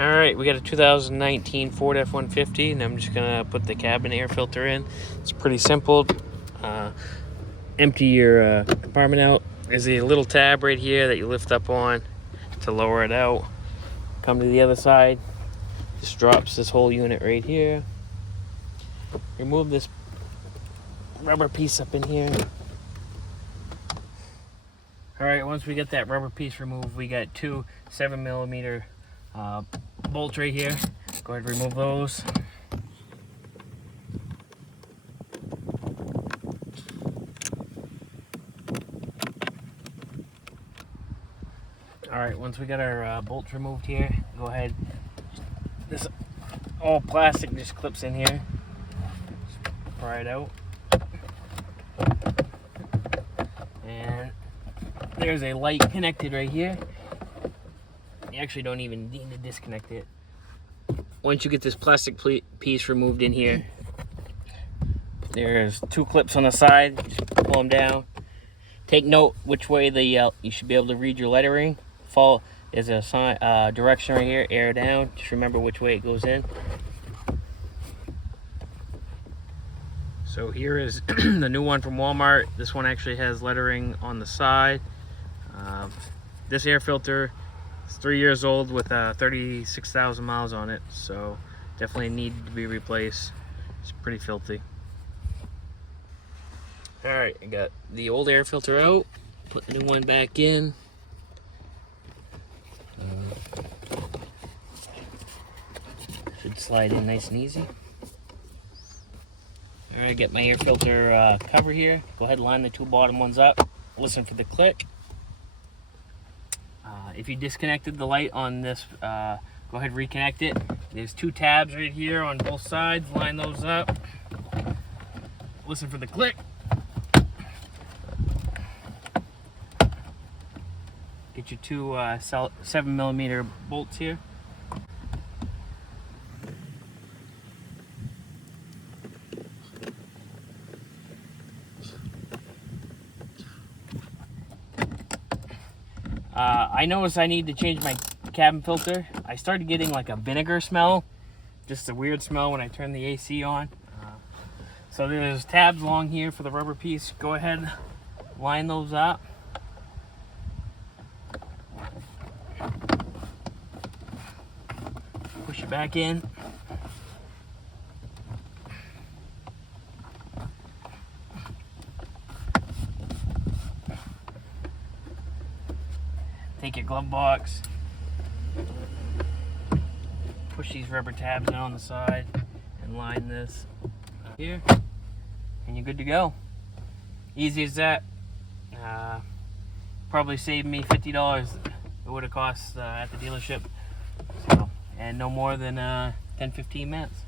Alright, we got a 2019 Ford F-150, and I'm just going to put the cabin air filter in. It's pretty simple. Empty your compartment out. There's a little tab right here that you lift up on to lower it out. Come to the other side. Just drops this whole unit right here. Remove this rubber piece up in here. Alright, once we get that rubber piece removed, we got two 7mm bolts right here. Go ahead and remove those. Alright, once we got our bolts removed here, go ahead. This all plastic just clips in here. Just pry it out. And there's a light connected right here. You actually don't even need to disconnect it. Once you get this plastic piece removed in here, there's two clips on the side. Just pull them down. Take note which way you should be able to read your lettering. Follow, there's a sign, direction right here, air down. Just remember which way it goes in. So here is the new one from Walmart. This one actually has lettering on the side. This air filter is 3 years old with 36,000 miles on it, so definitely need to be replaced. It's pretty filthy. Alright, I got the old air filter out, put the new one back in. Should slide in nice and easy. Alright, get my air filter cover here. Go ahead and line the two bottom ones up. Listen for the click. If you disconnected the light on this, go ahead and reconnect it. There's two tabs right here on both sides. Line those up. Listen for the click. Get your two 7mm bolts here. I noticed I need to change my cabin filter. I started getting like a vinegar smell, just a weird smell when I turn the AC on. So there's tabs along here for the rubber piece. Go ahead, line those up. Push it back in. Take your glove box, push these rubber tabs in on the side, and line this here, and you're good to go. Easy as that. Probably saved me $50 it would have cost at the dealership, so, and no more than 10-15 minutes.